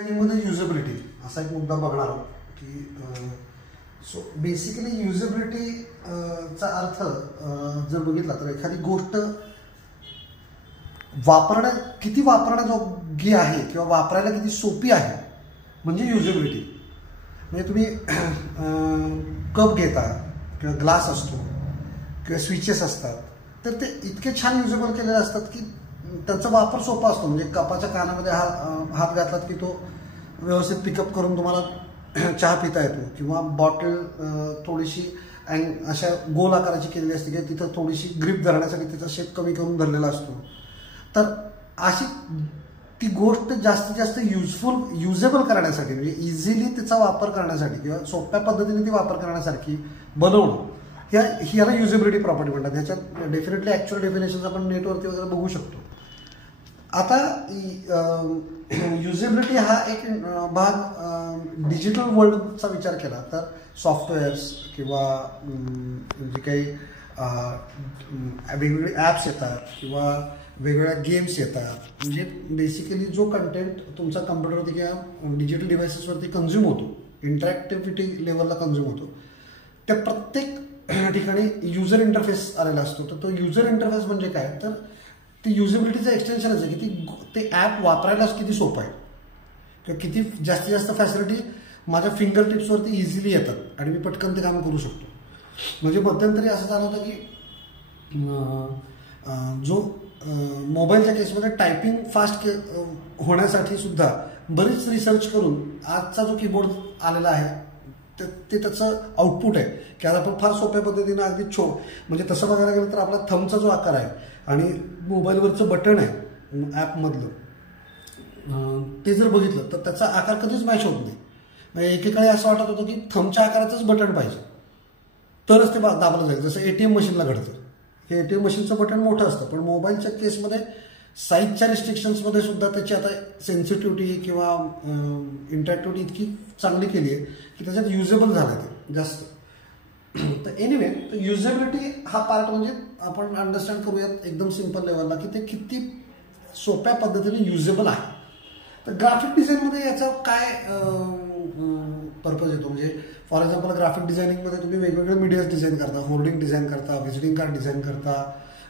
मध्ये युजेबिलिटी असा एक मुद्दा बघणार आहोत की सो बेसिकली युजेबिलिटी चा अर्थ जर बघितला तर एखादी गोष्ट किती वापरण्याजोगी आहे किंवा वापरायला किती सोपी आहे म्हणजे युजेबिलिटी. म्हणजे तुम्ही कप घेता किंवा ग्लास असतो किंवा स्विचेस असतात तर ते इतके छान युजेबल केलेले असतात की त्यांचा वापर सोपा असतो. म्हणजे कपाच्या कानामध्ये हात घातलात की तो व्यवस्थित पिकअप करून तुम्हाला चहा पिता येतो. किंवा बॉटल थोडीशी अशा गोल आकाराची केलेली असते की तिथं थोडीशी ग्रिप धरण्यासाठी तिचा शेप कमी करून धरलेला असतो. तर अशी ती गोष्ट जास्तीत जास्त युजेबल करण्यासाठी म्हणजे इझिली तिचा वापर करण्यासाठी किंवा सोप्या पद्धतीने ती वापर करण्यासारखी बनवणं ह्याला युजेबिलिटी प्रॉपर्टी म्हणतात. ह्याच्यात डेफिनेटली ॲक्च्युअल डेफिनेशन्स आपण नेटवरती वगैरे बघू शकतो. आता युजेबिलिटी हा एक भाग डिजिटल वर्ल्डचा विचार केला तर सॉफ्टवेअर्स किंवा जे काही वेगवेगळे ॲप्स येतात किंवा वेगवेगळ्या गेम्स येतात. म्हणजे बेसिकली जो कंटेंट तुमचा कम्प्युटरवरती किंवा डिजिटल डिव्हायसेसवरती कन्झ्युम होतो, इंटरॅक्टिव्हिटी लेवलला कन्झ्युम होतो, त्या प्रत्येक ठिकाणी युजर इंटरफेस आलेला असतो. तर तो युजर इंटरफेस म्हणजे काय तर ते युजेबिलिटीचं एक्सटेन्शनच आहे की ते ॲप वापरायलाच किती सोपं आहे किंवा किती जास्तीत जास्त फॅसिलिटी माझ्या फिंगर टिप्सवरती इझिली येतात आणि मी पटकन ते काम करू शकतो. म्हणजे मध्यंतरी असं झालं होतं की जो मोबाईलच्या केसमध्ये टायपिंग फास्ट होण्यासाठी सुद्धा बरीच रिसर्च करून आजचा जो कीबोर्ड आलेला आहे ते त्याचं आउटपुट आहे की आज आपण फार सोप्या पद्धतीनं अगदी म्हणजे तसं बघायला गेलं तर आपला थंबचा जो आकार आहे आणि मोबाईलवरचं बटन आहे ॲपमधलं ते जर बघितलं तर त्याचा आकार कधीच मॅच होत नाही. म्हणजे एकेकाळी असं वाटत होतं की थंबच्या आकाराचंच बटन पाहिजे तरच ते दाबलं जाईल, जसं ATM मशीनला घडतं. हे ATM मशीनचं बटन मोठं असतं पण मोबाईलच्या केसमध्ये साईजच्या रिस्ट्रिक्शन्समध्ये सुद्धा त्याची आता सेन्सिटिव्हिटी किंवा इंटरॅक्टिव्हिटी इतकी चांगली केली आहे की त्याच्यात युजेबल झालं ते जास्त. तर एनिवे युजेबिलिटी हा पार्ट म्हणजे आपण अंडरस्टँड करूयात एकदम सिम्पल लेवलला की ते किती सोप्या पद्धतीने युजेबल आहे. तर ग्राफिक डिझाईनमध्ये याचा काय पर्पज येतो. म्हणजे फॉर एक्झाम्पल ग्राफिक डिझायनिंगमध्ये तुम्ही वेगवेगळे मीडियाज डिझाईन करता, होर्डिंग डिझाईन करता, व्हिजिटिंग कार्ड डिझाईन करता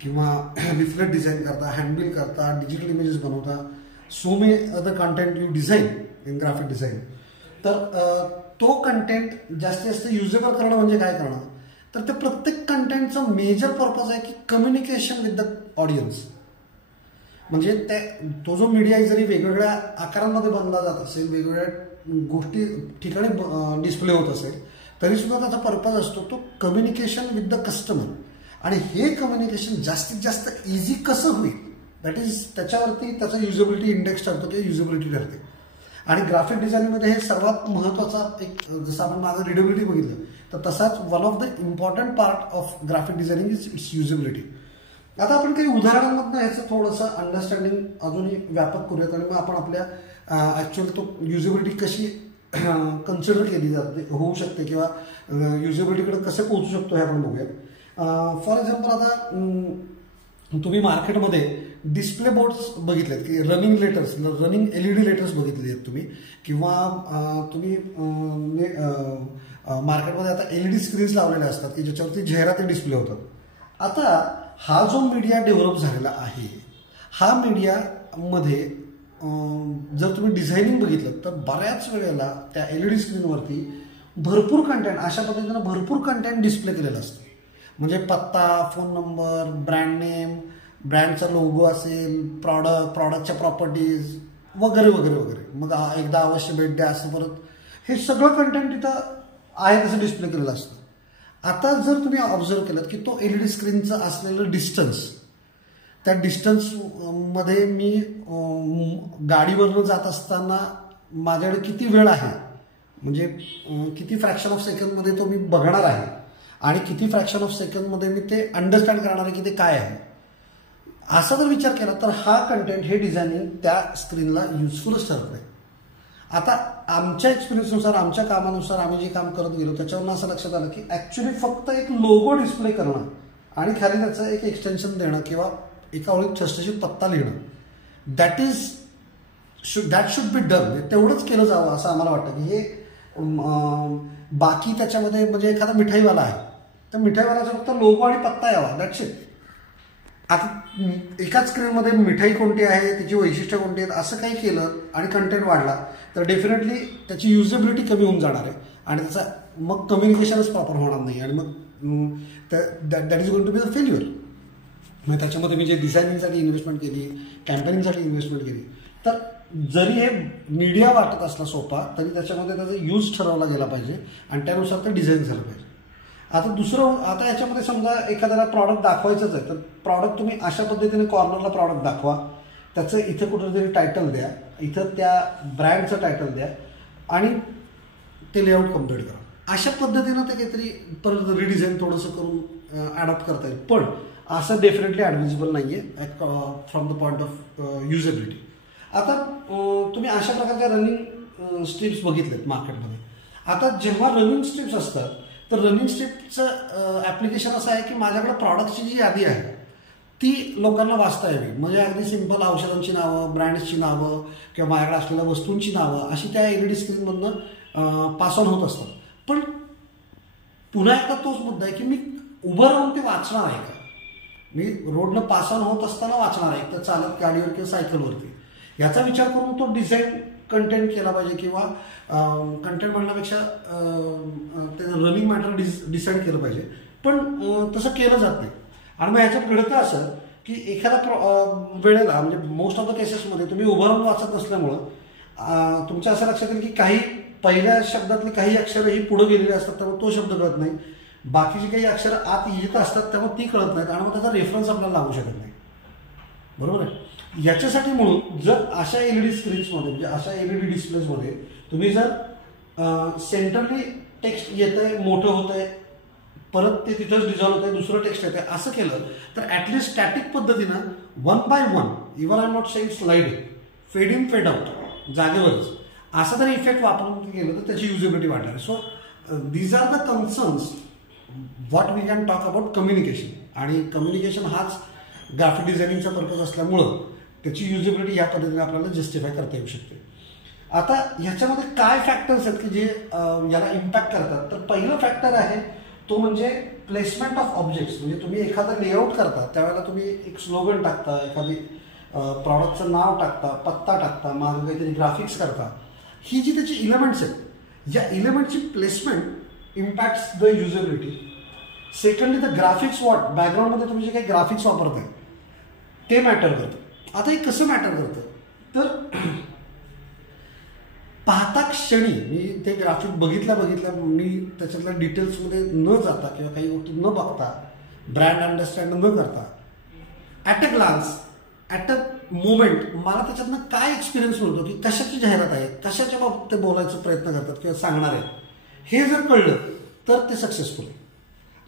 किंवा लिफलेट डिझाईन करता, हँडबिल करता, डिजिटल इमेजेस बनवता. So may other content you design in graphic design. तर तो कंटेंट जास्तीत जास्त युजेबल करणं म्हणजे काय करणं तर ते प्रत्येक कंटेंटचं मेजर पर्पज आहे की कम्युनिकेशन विथ द ऑडियन्स. म्हणजे तो जो मीडिया जरी वेगवेगळ्या आकारांमध्ये बनला जात असेल, वेगवेगळ्या गोष्टी ठिकाणी डिस्प्ले होत असेल तरी सुद्धा त्याचा पर्पज असतो तो कम्युनिकेशन विथ द कस्टमर. आणि हे कम्युनिकेशन जास्तीत जास्त इझी कसं होईल दॅट इज त्याच्यावरती त्याचा युजेबिलिटी इंडेक्स ठरतो किंवा युजेबिलिटी ठरते. आणि ग्राफिक डिझाईनमध्ये हे सर्वात महत्त्वाचा एक जसं आपण माझं रिडेबिलिटी बघितलं तर तसाच one of the important part of graphic designing is it's usability. आता आपण काही उदाहरणांमधनं ह्याचं थोडंसं अंडरस्टँडिंग अजूनही व्यापक करूयात आणि मग आपण आपल्या ॲक्च्युअल तो युजेबिलिटी कशी कन्सिडर केली जाते होऊ शकते किंवा युजेबिलिटीकडे कसं पोहोचू शकतो हे आपण बघूयात. फॉर एक्झाम्पल आता तुम्ही मार्केटमध्ये डिस्प्ले बोर्ड्स बघितलेत की रनिंग LED लेटर्स बघितले आहेत तुम्ही किंवा तुम्ही मार्केटमध्ये आता LED स्क्रीन्स लावलेल्या असतात की ज्याच्यावरती जाहिराती डिस्प्ले होतात. आता हा जो मीडिया डेव्हलप झालेला आहे हा मीडियामध्ये जर तुम्ही डिझायनिंग बघितलं तर बऱ्याच वेळेला त्या LED स्क्रीनवरती भरपूर कंटेंट अशा पद्धतीनं भरपूर कंटेंट डिस्प्ले केलेलं असतं. म्हणजे पत्ता, फोन नंबर, ब्रँड नेम, ब्रँडचा लोगो असेल, प्रॉडक्टच्या प्रॉपर्टीज वगैरे वगैरे वगैरे. मग एकदा अवश्य भेट द्या असं परत हे सगळं कंटेंट तिथं आहे तसं डिस्प्ले केलेलं असतं. आता जर तुम्ही ऑब्झर्व केलं की तो LED स्क्रीनचं असलेलं डिस्टन्स त्या डिस्टन्समध्ये मी गाडीवरनं जात असताना माझ्याकडे किती वेळ आहे म्हणजे किती फ्रॅक्शन ऑफ सेकंडमध्ये तो मी बघणार आहे आणि किती फ्रॅक्शन ऑफ सेकंडमध्ये मी ते अंडरस्टँड करणार आहे की ते काय आहे असा जर विचार केला तर हा कंटेंट हे डिझायनिंग त्या स्क्रीनला युजफुलच ठरत आहे. आता आमच्या एक्सपिरियन्सनुसार आमच्या कामानुसार आम्ही जे काम करत गेलो त्याच्यावरून असं लक्षात आलं की ॲक्च्युली फक्त एक लोगो डिस्प्ले करणं आणि खाली त्याचं एक एक्सटेन्शन देणं किंवा एका ओळीत ठसठशीत पत्ता लिहिणं that is that should be done, तेवढंच केलं जावं असं आम्हाला वाटतं की हे बाकी त्याच्यामध्ये म्हणजे एखादा मिठाईवाला आहे तर मिठाईवाल्याचा फक्त लोगो आणि पत्ता यावा, दॅट्स इट. आता एकाच स्क्रीनमध्ये मिठाई कोणती आहे, तिची वैशिष्ट्य कोणती आहेत असं काही केलं आणि कंटेंट वाढला तर डेफिनेटली त्याची युजेबिलिटी कमी होऊन जाणार आहे आणि त्याचा मग कम्युनिकेशनच प्रॉपर होणार नाही आणि मग that is going to be the failure. मग त्याच्यामध्ये मी जे डिझायनिंगसाठी इन्व्हेस्टमेंट केली, कॅम्पेनिंगसाठी इन्व्हेस्टमेंट केली, तर जरी हे मीडिया वाटत असला सोपा तरी त्याच्यामध्ये त्याचा यूज ठरवला गेला पाहिजे आणि त्यानुसार ते डिझाईन झालं पाहिजे. आता याच्यामध्ये समजा एखाद्याला प्रॉडक्ट दाखवायचंच आहे तर प्रॉडक्ट तुम्ही अशा पद्धतीने कॉर्नरला प्रॉडक्ट दाखवा, त्याचं इथं कुठेतरी टायटल द्या, इथं त्या ब्रँडचं टायटल द्या आणि ते लेआउट कम्प्लीट करा. अशा पद्धतीनं ते काहीतरी परत रिडिझाईन थोडंसं करून ॲडॉप्ट करता येईल, पण असं डेफिनेटली ॲडव्हिजिबल नाही आहे from the point of usability. आता तुम्ही अशा प्रकारच्या रनिंग स्ट्रिप्स बघितलेत मार्केटमध्ये. आता जेव्हा रनिंग स्ट्रिप्स असतात तर रनिंग स्ट्रिप्सचं ॲप्लिकेशन असं आहे की माझ्याकडे प्रॉडक्टची जी यादी आहे ती लोकांना वाचता यावी. म्हणजे अगदी सिंपल औषधांची नावं, ब्रँड्सची नावं किंवा माझ्याकडे असलेल्या वस्तूंची नावं अशी त्या LED स्क्रीनमधनं पास ऑन होत असतात. पण पुन्हा एकदा तोच मुद्दा आहे की मी उभं राहून ते वाचणार आहे का, मी रोडनं पास ऑन होत असताना वाचणार आहे, तर चालत गाडीवर किंवा सायकलवरती, याचा विचार करून तो डिझाईन कंटेंट केला पाहिजे किंवा कंटेंट म्हणण्यापेक्षा ते रनिंग मॅटर डिसाईड केलं पाहिजे. पण तसं केलं जात नाही. आणि मग ह्याच्यात घडतं असं की एखाद्या वेळेला म्हणजे मोस्ट ऑफ द केसेसमध्ये तुम्ही उभं राहून वाचत नसल्यामुळं तुमच्या असं लक्षात येईल की काही पहिल्या शब्दातली काही अक्षरं ही पुढे गेलेली असतात त्यामुळे तो शब्द कळत नाही, बाकीची काही अक्षरं आत येत असतात त्यामुळे ती कळत नाहीत आणि मग त्याचा रेफरन्स आपल्याला लागू शकत नाही. बरोबर आहे. याच्यासाठी म्हणून जर अशा LED स्क्रीन्समध्ये म्हणजे अशा LED डिस्प्लेजमध्ये तुम्ही जर सेंटरली टेक्स्ट येत आहे, मोठं होत आहे, परत ते तिथंच डिझॉल्व होत आहे, दुसरं टेक्स्ट येत आहे, असं केलं तर ॲटलिस्ट स्टॅटिक पद्धतीनं 1 by 1 even I am not saying slide, fade in fade out जागेवरच असं जर इफेक्ट वापरून केलं तर त्याची युजेबिलिटी वाढणार. So these are the concerns what we can talk about communication. आणि कम्युनिकेशन हाच ग्राफिक डिझायनिंगचा पर्पज असल्यामुळं त्याची युजेबिलिटी या पद्धतीने आपल्याला जस्टिफाय करता येऊ शकते. आता ह्याच्यामध्ये काय फॅक्टर्स आहेत की जे याला इम्पॅक्ट करतात, तर पहिलं फॅक्टर आहे तो म्हणजे प्लेसमेंट ऑफ ऑब्जेक्ट्स. म्हणजे तुम्ही एखादं लेआउट करता त्यावेळेला तुम्ही एक स्लोगन टाकता, एखादी प्रॉडक्टचं नाव टाकता, पत्ता टाकता, मागं काहीतरी ग्राफिक्स करता, ही जी त्याची इलेमेंट्स आहेत या इलेमेंटची placement impacts the usability. Secondly the graphics what, बॅकग्राऊंडमध्ये तुम्ही जे काही ग्राफिक्स वापरताय ते मॅटर करतं. आता हे कसं मॅटर करतं तर पाहता क्षणी मी ते ग्राफिक बघितल्या मी त्याच्यातल्या डिटेल्समध्ये न जाता किंवा काही गोष्टी न बघता, ब्रँड अंडरस्टँड न करता, at a glance, at a moment मला त्याच्यातनं काय एक्सपिरियन्स मिळतो की कशाची जाहिरात आहे, कशाच्या बाबतीत ते बोलायचा प्रयत्न करतात किंवा सांगणार आहे, हे जर कळलं तर ते सक्सेसफुल.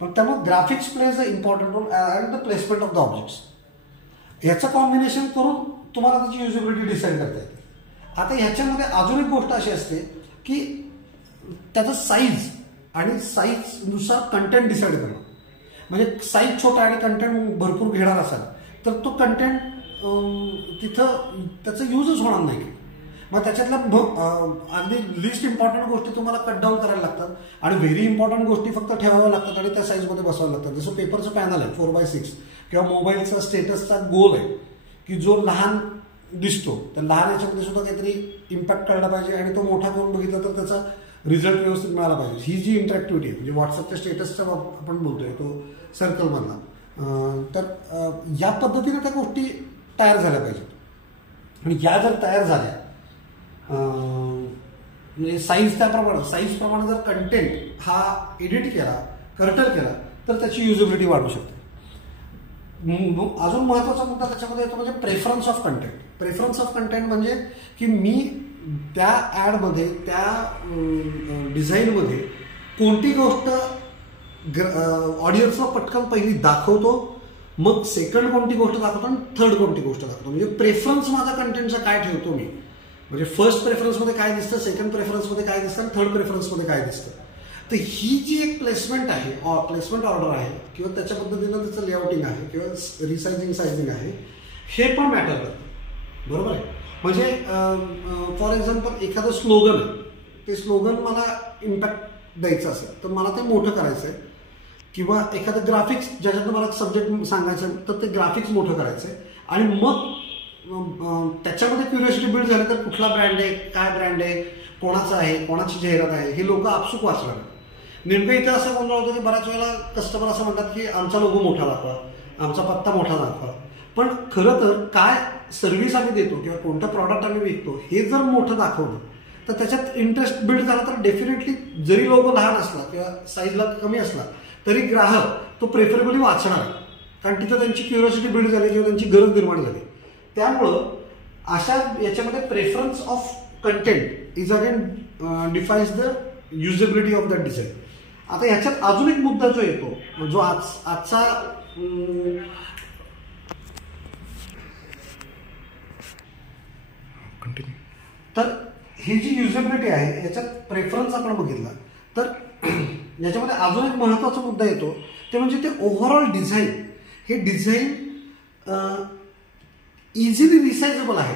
पण त्यामुळे graphics plays a important role and the placement of the objects. ह्याचं कॉम्बिनेशन करून तुम्हाला त्याची युजेबिलिटी डिसाईड करता येते. आता ह्याच्यामध्ये अजून एक गोष्ट अशी असते की त्याचं साईज आणि साईजनुसार कंटेंट डिसाईड करणं. म्हणजे साईज छोटा आणि कंटेंट भरपूर घेणार असाल तर तो कंटेंट तिथं त्याचं यूजच होणार नाही. मग त्याच्यातल्या अगदी लिस्ट इम्पॉर्टंट गोष्टी तुम्हाला कट डाऊन करायला लागतात आणि व्हेरी इम्पॉर्टंट गोष्टी फक्त ठेवाव्या लागतात आणि त्या साईजमध्ये बसवाव्या लागतात. जसं पेपरचं पॅनल आहे 4x6 किंवा मोबाईलचा स्टेटसचा गोल आहे की जो लहान दिसतो, तर लहान याच्यामध्ये सुद्धा काहीतरी इम्पॅक्ट करायला पाहिजे आणि तो मोठा करून बघितला तर त्याचा रिझल्ट व्यवस्थित मिळाला पाहिजे. ही जी इंटरॅक्टिव्हिटी आहे म्हणजे व्हॉट्सअपच्या स्टेटसचा आपण बोलतोय तो सर्कलमधला, तर या पद्धतीने त्या गोष्टी तयार झाल्या पाहिजेत. आणि या जर तयार झाल्या म्हणजे साईजप्रमाणे जर कंटेंट हा एडिट केला, कर्टल केला तर त्याची युजेबिलिटी वाढू शकते. अजून महत्त्वाचा मुद्दा त्याच्यामध्ये येतो म्हणजे preference of content. Preference of content म्हणजे की मी त्या ॲडमध्ये, त्या डिझाईनमध्ये कोणती गोष्ट ऑडियन्सला पटकन पहिली दाखवतो, मग सेकंड कोणती गोष्ट दाखवतो आणि थर्ड कोणती गोष्ट दाखवतो. म्हणजे प्रेफरन्स माझा कंटेंटचा काय ठेवतो मी, म्हणजे फर्स्ट प्रेफरन्समध्ये काय दिसतं, सेकंड प्रेफरन्समध्ये काय दिसतं आणि थर्ड प्रेफरन्समध्ये काय दिसतं. तर ही जी एक प्लेसमेंट आहे, प्लेसमेंट ऑर्डर आहे किंवा त्याच्या पद्धतीनं त्याचं लेआउटिंग आहे किंवा रिसायझिंग सायझिंग आहे, हे पण मॅटर करतं. बरोबर आहे. म्हणजे फॉर एक्झाम्पल एखादं स्लोगन आहे, ते स्लोगन मला इम्पॅक्ट द्यायचं असेल तर मला ते मोठं करायचं आहे, किंवा एखादं ग्राफिक्स ज्याच्यातनं मला सब्जेक्ट सांगायचं आहे तर ते ग्राफिक्स मोठं करायचं आहे, आणि मग त्याच्यामध्ये क्युरिओसिटी बिल्ड झाली तर कुठला ब्रँड आहे, काय ब्रँड आहे, कोणाचा आहे, कोणाची जाहिरात आहे, हे लोक आपसूक वाचणार. नेमकं इथे असं गोंधळ होतं की बऱ्याच वेळेला कस्टमर असं म्हणतात की आमचा लोगो मोठा दाखवा, आमचा पत्ता मोठा दाखवा. पण खरं तर काय सर्व्हिस आम्ही देतो किंवा कोणतं प्रॉडक्ट आम्ही विकतो हे जर मोठं दाखवलं तर त्याच्यात इंटरेस्ट बिल्ड झाला तर डेफिनेटली जरी लोगो लहान असला किंवा साईजला कमी असला तरी ग्राहक तो प्रेफरेबली वाचणार, कारण तिथं त्यांची क्युरिओसिटी बिल्ड झाली किंवा त्यांची गरज निर्माण झाली. त्यामुळं अशा याच्यामध्ये preference of content is again defines the usability of that design. आता ह्याच्यात अजून एक मुद्दा जो येतो जो आजचा तर ही जी युजेबिलिटी आहे याच्यात प्रेफरन्स आपण बघितला तर याच्यामध्ये अजून एक महत्त्वाचा मुद्दा येतो ते म्हणजे ते ओव्हरऑल डिझाईन. हे डिझाईन इझिली रिसायझेबल आहे.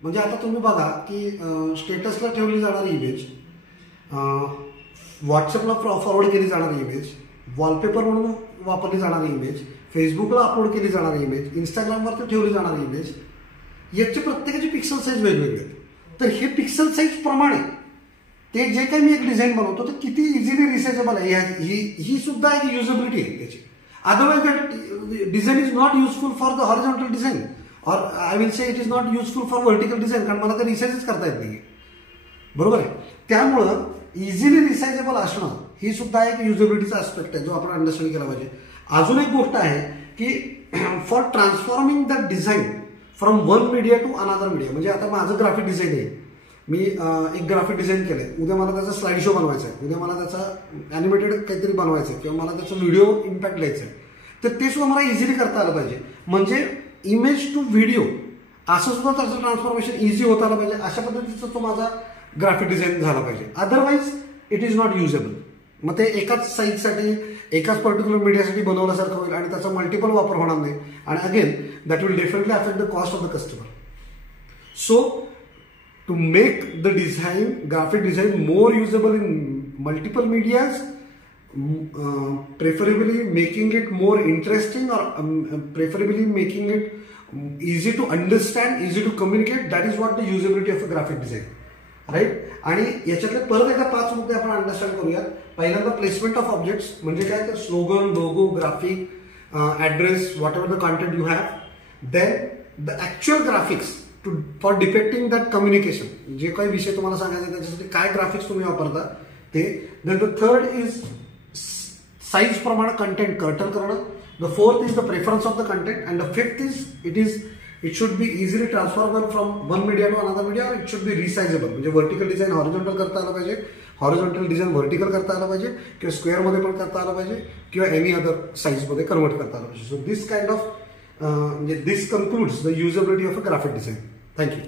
म्हणजे आता तुम्ही बघा की स्टेटसला ठेवली जाणारी इमेज, व्हॉट्सअपला फॉरवर्ड केली जाणारी इमेज, वॉलपेपर म्हणून वापरली जाणारी इमेज, फेसबुकला अपलोड केली जाणारी इमेज, इंस्टाग्रामवरती ठेवली जाणारी इमेज, याची प्रत्येकाची पिक्सल साईज वेगवेगळी आहे. तर हे पिक्सल साईज प्रमाणे ते जे काही मी एक डिझाईन बनवतो ते किती इझिली रिसायझेबल आहे ही सुद्धा एक युजेबिलिटी आहे त्याची. Otherwise that design is not useful for the horizontal design or I will say it is not useful for vertical design, कारण मला ते रिसाईजच करता येत नाही. बरोबर आहे. त्यामुळं इझिली रिसायझेबल असणं ही सुद्धा एक युजेबिलिटीचा आस्पेक्ट आहे जो आपण अंडरस्टँड केला पाहिजे. अजून एक गोष्ट आहे की for transforming the design from one media to another media. म्हणजे आता माझं ग्राफिक डिझाईन आहे, मी एक ग्राफिक डिझाईन केलंय, उद्या मला त्याचा स्लाइड शो बनवायचा आहे, उद्या मला त्याचा ॲनिमेटेड काहीतरी बनवायचं आहे किंवा मला त्याचा व्हिडिओ इम्पॅक्ट द्यायचा आहे, तर ते सुद्धा मला इझिली करता आलं पाहिजे. म्हणजे इमेज टू व्हिडिओ असं सुद्धा त्याचं ट्रान्सफॉर्मेशन इझी होता आलं पाहिजे. अशा पद्धतीचा तो माझा ग्राफिक डिझाईन झाला पाहिजे. Otherwise it is not usable. मग ते एकाच साईजसाठी एकाच पर्टिक्युलर मीडियासाठी बनवल्यासारखं होईल आणि त्याचा मल्टिपल वापर होणार नाही. आणि again that will definitely affect the cost of the customer. So to make the design, graphic design more usable in multiple medias, preferably making it more interesting or preferably making it easy to understand, easy to communicate, that is what the usability of a graphic design, right? आणि याच्यातले परत एकदा 5 मुद्दे आपण understand करूयात. पहिल्यांदा placement of objects म्हणजे काय तर slogan, logo, graphic, address, whatever the content you have. Then the actual graphics for depicting that communication, जे काही विषय तुम्हाला सांगायचे त्याच्यासाठी काय ग्राफिक्स तुम्ही वापरता ते. Then the third is size प्रमाणे कंटेंट कर्टल करणं. The fourth is the preference of the content. And the fifth is it should be easily transferable from one media to another media, or it should be resizable. म्हणजे vertical design horizontal करता आलं पाहिजे, horizontal design vertical करता आलं पाहिजे, किंवा स्क्वेअरमध्ये पण करता आलं पाहिजे, किंवा एनी अदर साईजमध्ये कन्वर्ट करता आलं पाहिजे. सो दिस काइंड ऑफ म्हणजे this concludes the usability of a graphic design. Thank you.